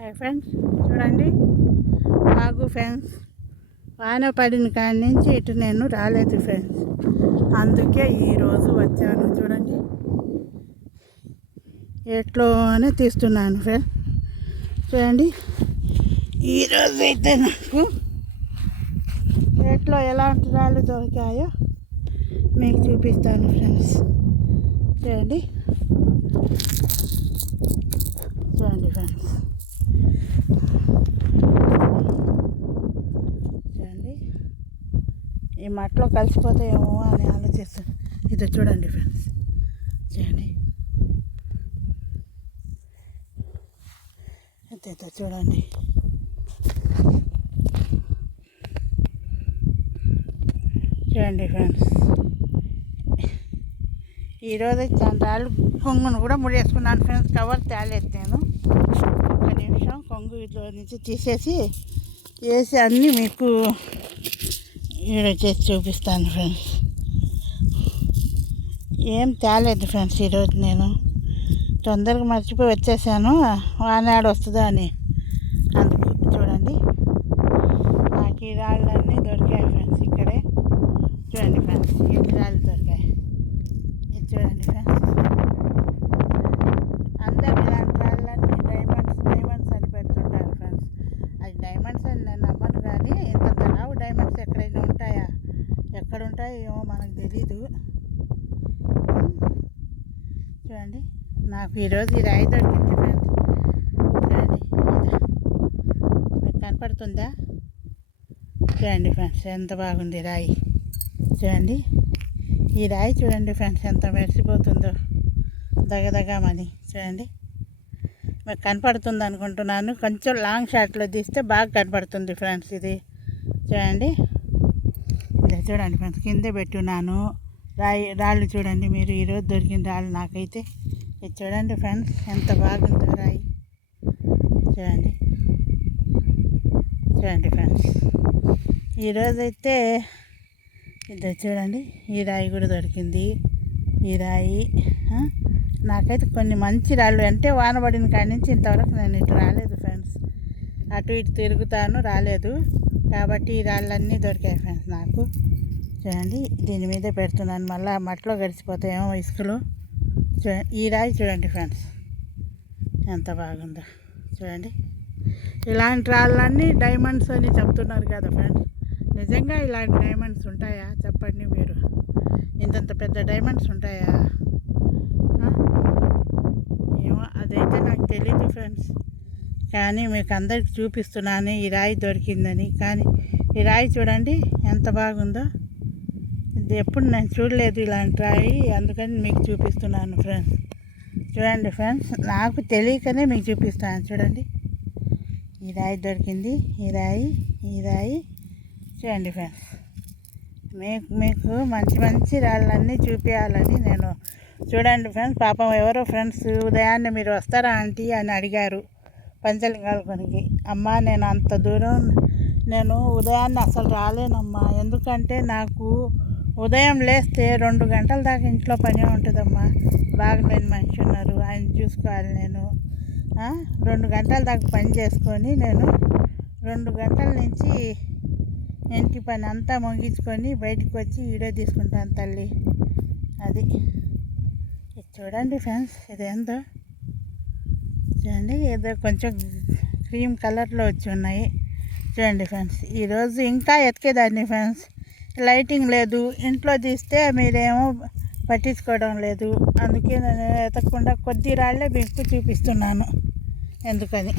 Hi friends, చూడండి ఆగు friends. వాన పడిన కాడి నుంచి ఇటు నేను రాలేదు ఫ్రెండ్స్, అందుకే ఈరోజు వచ్చాను. చూడండి ఎట్లోనే తీస్తున్నాను ఫ్రెండ్స్. చూడండి ఈరోజు అయితే నాకు ఎట్లో ఎలాంటి రాళ్ళు దొరికాయో మీకు చూపిస్తాను ఫ్రెండ్స్. చూడండి చూడండి ఫ్రెండ్స్, చూడండి ఈ మట్లో కలిసిపోతాయేమో అని ఆలోచిస్తాను. ఇది చూడండి ఫ్రెండ్స్, చూడండి ఇదో చూడండి. చూడండి ఫ్రెండ్స్, ఈరోజు రాళ్ళు కొంగును కూడా ముడేసుకున్నాను ఫ్రెండ్స్. కవర్ తేలేదు నేను. ఒక నిమిషం కొంగు ఇట్లా నుంచి తీసేసి వేసి అన్నీ మీకు వీడియో చేసి చూపిస్తాను ఫ్రెండ్స్. ఏం తేలేదు ఫ్రెండ్స్ ఈరోజు. నేను తొందరగా మర్చిపోయి వచ్చేసాను, వానాడు వస్తుందా అని. అందుకు చూడండి నాకు ఈ రాళ్ళన్నీ దొరికాయి ఫ్రెండ్స్. ఇక్కడే చూడండి ఫ్రెండ్స్, ఎన్ని రాళ్ళు దొరికాయి. ఇది చూడండి ఫ్రెండ్స్. అందరు ఇలాంటి రాళ్ళన్నీ డైమండ్స్ అని పెడుతుంటారు ఫ్రెండ్స్. అది డైమండ్స్ అని నేను నమ్మను, కానీ ఇంత రావు డైమండ్స్ ఎక్కడైనా ఉంటాయా? ఎక్కడ ఉంటాయో ఏమో మనకు తెలీదు. చూడండి నాకు ఈరోజు ఈ రాయి దొరికింది ఫ్రెండ్స్. చూడండి మీకు కనపడుతుందా? చూడండి ఫ్రెండ్స్ ఎంత బాగుంది రాయి. చూడండి ఈ రాయి చూడండి ఫ్రెండ్స్, ఎంత మెరిసిపోతుందో దగదగమని. చూడండి మీకు కనపడుతుంది అనుకుంటున్నాను. కొంచెం లాంగ్ షాట్లో తీస్తే బాగా కనపడుతుంది ఫ్రెండ్స్. ఇది చూడండి, ఇదే చూడండి ఫ్రెండ్స్, కిందే పెట్టున్నాను రాళ్ళు. చూడండి మీరు, ఈరోజు దొరికిన రాళ్ళు నాకైతే. ఇది చూడండి ఫ్రెండ్స్ ఎంత బాగుందో రాయి. చూడండి చూడండి ఫ్రెండ్స్, ఈరోజైతే ఇదో చూడండి ఈ రాయి కూడా దొరికింది. ఈ రాయి నాకైతే కొన్ని మంచి రాళ్ళు, అంటే వాన పడిన కాడి నుంచి ఇంతవరకు నేను ఇటు రాలేదు ఫ్రెండ్స్. అటు ఇటు తిరుగుతాను, రాలేదు. కాబట్టి ఈ రాళ్ళన్నీ దొరికాయి ఫ్రెండ్స్ నాకు. చూడండి దీని మీదే పెడుతున్నాను, మళ్ళీ మట్లో గడిచిపోతాయేమో ఇసుకలో. చూడండి ఈ రాయి చూడండి ఫ్రెండ్స్ ఎంత బాగుందో. చూడండి ఇలాంటి రాళ్ళన్నీ డైమండ్స్ అని చెప్తున్నారు కదా ఫ్రెండ్స్. నిజంగా ఇలాంటి డైమండ్స్ ఉంటాయా చెప్పండి మీరు? ఇంతంత పెద్ద డైమండ్స్ ఉంటాయా? ఏమో అదైతే నాకు తెలీదు ఫ్రెండ్స్, కానీ మీకు అందరికి చూపిస్తున్నాను ఈ రాయి దొరికిందని. కానీ ఈ రాయి చూడండి ఎంత బాగుందో. ఇది ఎప్పుడు నేను చూడలేదు ఇలాంటి రాయి, అందుకని మీకు చూపిస్తున్నాను ఫ్రెండ్స్. చూడండి ఫ్రెండ్స్, నాకు తెలియకనే మీకు చూపిస్తాను. చూడండి ఈ రాయి దొరికింది, ఈ రాయి చూడండి ఫ్రెండ్స్. మీకు మంచి రాళ్ళన్నీ చూపించాలని నేను. చూడండి ఫ్రెండ్స్, పాపం ఎవరో ఫ్రెండ్స్ ఉదయాన్నే మీరు వస్తారా ఆంటీ అని అడిగారు పంచలింగాల కొనికి. అమ్మ నేను అంత దూరం నేను ఉదయాన్నే అసలు రాలేనమ్మా, ఎందుకంటే నాకు ఉదయం లేస్తే 2 గంటల దాకా ఇంట్లో పని ఉంటుందమ్మా. బాగా మనిషి ఉన్నారు, ఆయన చూసుకోవాలి. నేను 2 గంటల దాకా పని చేసుకొని నేను 2 గంటల నుంచి ఇంటి పని అంతా ముగించుకొని బయటకు వచ్చి వీడియో తీసుకుంటాను తల్లి. అది చూడండి ఫ్రెండ్స్, ఇదేందో చూడండి, ఏదో కొంచెం క్రీమ్ కలర్లో వచ్చి ఉన్నాయి. చూడండి ఫ్రెండ్స్, ఈరోజు ఇంకా ఎతికేదాన్ని ఫ్రెండ్స్, లైటింగ్ లేదు. ఇంట్లో తీస్తే మీరేమో పట్టించుకోవడం లేదు, అందుకే నేను ఎతకకుండా కొద్ది రాళ్ళే మీకు చూపిస్తున్నాను. ఎందుకని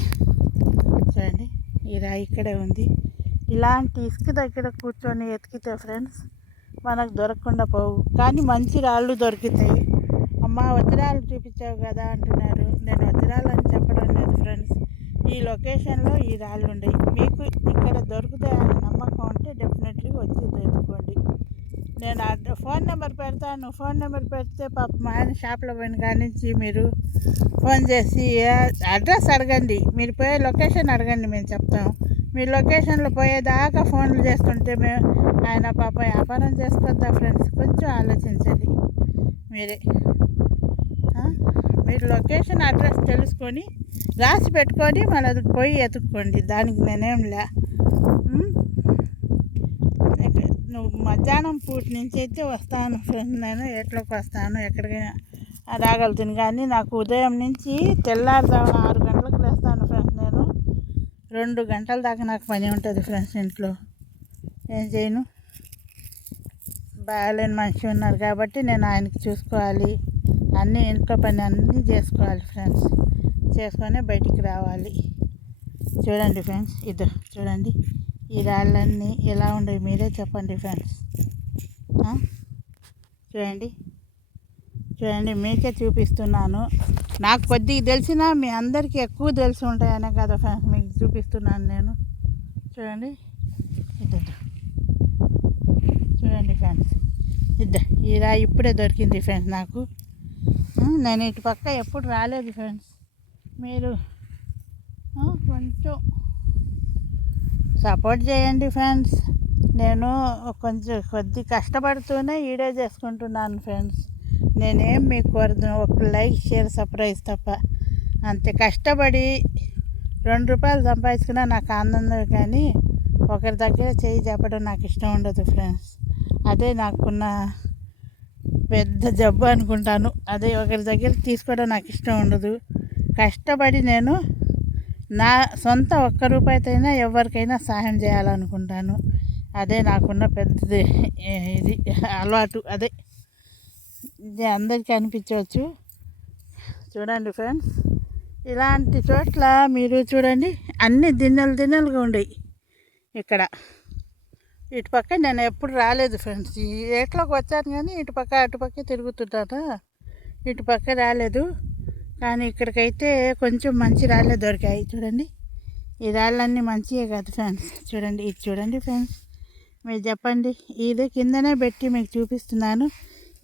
చూడండి ఈ రాయి ఇక్కడే ఉంది. ఇలాంటి ఇసుక దగ్గర కూర్చొని ఎతికితే ఫ్రెండ్స్ మనకు దొరకకుండా పోవు, కానీ మంచి రాళ్ళు దొరుకుతాయి. అమ్మ వజ్రాలు చూపించావు కదా అంటున్నారు. నేను వజ్రాలు అని చెప్పడం లేదు ఫ్రెండ్స్, ఈ లొకేషన్లో ఈ రాళ్ళు ఉండేవి. మీకు ఇక్కడ దొరుకుతాయని నమ్మకం ఉంటే డెఫినెట్లీ వచ్చి తెచ్చుకోండి. నేను ఫోన్ నెంబర్ పెడతాను. ఫోన్ నెంబర్ పెడితే పాప మా ఆయన షాప్లో పోయిన కాడి నుంచి మీరు ఫోన్ చేసి అడ్రస్ అడగండి, మీరు పోయే లొకేషన్ అడగండి, మేము చెప్తాం. మీ లొకేషన్లో పోయేదాకా ఫోన్లు చేస్తుంటే ఆయన పాప వ్యాపారం చేసుకొద్దా ఫ్రెండ్స్? కొంచెం ఆలోచించండి మీరే. మీరు లొకేషన్ అడ్రస్ తెలుసుకొని రాసి పెట్టుకొని మళ్ళీ పోయి ఎత్తుక్కోండి, దానికి నేనేం లే. నువ్వు మధ్యాహ్నం పూట నుంచి అయితే వస్తాను ఫ్రెండ్స్, నేను ఎట్లోకి వస్తాను, ఎక్కడికైనా రాగలుగుతుంది. కానీ నాకు ఉదయం నుంచి తెల్లారుదాం 6 గంటలకు లేస్తాను ఫ్రెండ్స్. నేను 2 గంటల దాకా నాకు పని ఉంటుంది ఫ్రెండ్స్. ఇంట్లో ఏం చేయను, బాగాలేని మనిషి ఉన్నారు కాబట్టి నేను ఆయనకి చూసుకోవాలి, అన్నీ ఇంట్లో పని అన్నీ చేసుకోవాలి ఫ్రెండ్స్. చేసుకొని బయటికి రావాలి. చూడండి ఫ్రెండ్స్, ఇది చూడండి, ఈ రాళ్ళన్నీ ఎలా ఉండవు మీరే చెప్పండి ఫ్రెండ్స్. చూడండి చూడండి, మీకే చూపిస్తున్నాను. నాకు కొద్దిగా తెలిసినా మీ అందరికీ ఎక్కువ తెలిసి ఉంటాయనే కదా ఫ్రెండ్స్ మీకు చూపిస్తున్నాను నేను. చూడండి ఇది, చూడండి ఫ్రెండ్స్, ఈ రాయి ఇప్పుడే దొరికింది ఫ్రెండ్స్ నాకు. నేను ఇటు పక్క ఎప్పుడు రాలేదు ఫ్రెండ్స్. మీరు కొంచెం సపోర్ట్ చేయండి ఫ్రెండ్స్. నేను కొద్ది కష్టపడుతూనే వీడియో చేసుకుంటున్నాను ఫ్రెండ్స్. నేనేం మీకు కోరదు, ఒక లైక్ షేర్ సబ్స్క్రైబ్ తప్ప. అంతే కష్టపడి 2 రూపాయలు సంపాదించుకున్నా నాకు ఆనందం, కానీ ఒకరి దగ్గర చేయి చెప్పడం నాకు ఇష్టం ఉండదు ఫ్రెండ్స్. అదే నాకున్న పెద్ద జబ్బు అనుకుంటాను. అదే ఒకరి దగ్గర తీసుకోవడం నాకు ఇష్టం ఉండదు. కష్టపడి నేను నా సొంత 1 రూపాయితోనైనా ఎవరికైనా సహాయం చేయాలనుకుంటాను. అదే నాకున్న పెద్దది ఇది అలవాటు. అదే ఇది అందరికీ అనిపించవచ్చు. చూడండి ఫ్రెండ్స్, ఇలాంటి చోట్ల మీరు చూడండి అన్ని దిన్నెలుగా ఉండేవి ఇక్కడ. ఇటుపక్క నేను ఎప్పుడు రాలేదు ఫ్రెండ్స్. ఈ ఏట్లోకి వచ్చాను కానీ ఇటుపక్క అటుపక్క తిరుగుతుంటాను, ఇటుపక్క రాలేదు. కానీ ఇక్కడికైతే కొంచెం మంచి రాళ్ళే దొరికాయి. చూడండి, ఈ రాళ్ళన్నీ మంచివే కదా ఫ్రెండ్స్. చూడండి, ఇది చూడండి ఫ్రెండ్స్, మీరు చెప్పండి. ఇది కిందనే పెట్టి మీకు చూపిస్తున్నాను.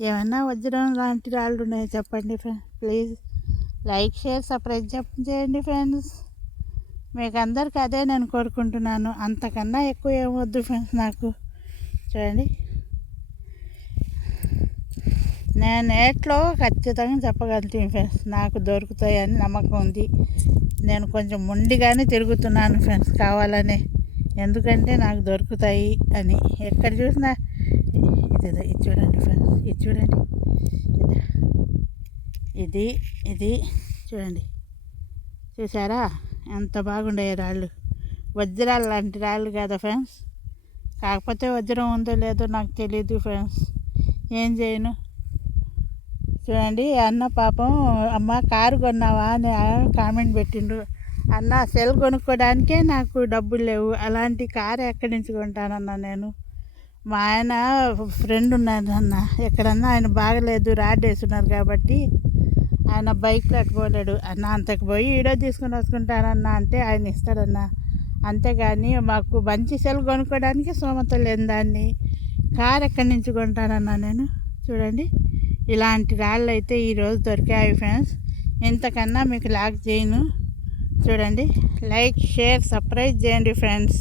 ఏమన్నా వజ్రం లాంటి రాళ్ళు ఉన్నాయో చెప్పండి friends. Please like share subscribe చేయండి ఫ్రెండ్స్. మీకు అందరికీ అదే నేను కోరుకుంటున్నాను. అంతకన్నా ఎక్కువ ఏమొద్దు ఫ్రెండ్స్ నాకు. చూడండి, నేను ఏట్లో ఖచ్చితంగా చెప్పగలుగుతాను ఫ్రెండ్స్, నాకు దొరుకుతాయని నమ్మకం ఉంది. నేను కొంచెం మొండిగానే తిరుగుతున్నాను ఫ్రెండ్స్ కావాలని, ఎందుకంటే నాకు దొరుకుతాయి అని. ఎక్కడ చూసినా ఇది చూడండి ఫ్రెండ్స్, ఇది చూడండి, ఇది చూడండి, చూసారా ఎంత బాగుండే రాళ్ళు. వజ్రాలు లాంటి రాళ్ళు కదా ఫ్రెండ్స్. కాకపోతే వజ్రం ఉందో లేదో నాకు తెలియదు ఫ్రెండ్స్, ఏం చేయను. చూడండి, అన్న పాపం అమ్మ కారు కొన్నావా అని కామెంట్ పెట్టిండు. అన్న సెల్ కొనుక్కోవడానికే నాకు డబ్బులు లేవు, అలాంటి కారు ఎక్కడి నుంచి కొంటానన్నా నేను. మా ఆయన ఫ్రెండ్ ఉన్నాడు అన్న, ఎక్కడన్నా ఆయన బాగలేదు రాడ్ వేస్తున్నారు కాబట్టి ఆయన బైక్లో అట్టుకోలేడు. అన్న అంతకు పోయి వీడియో తీసుకుని వస్తుంటానన్నా అంటే ఆయన ఇస్తాడన్న. అంతేగాని మాకు మంచి సెల్ కొనుక్కోవడానికి స్తోమత లేని దాన్ని కారు ఎక్కడి నుంచి కొంటానన్నా నేను. చూడండి, ఇలాంటి రాళ్ళు అయితే ఈరోజు దొరికాయి ఫ్రెండ్స్. ఇంతకన్నా మీకు లాగ్ చేయను. చూడండి, లైక్ షేర్ సబ్స్క్రైబ్ చేయండి ఫ్రెండ్స్.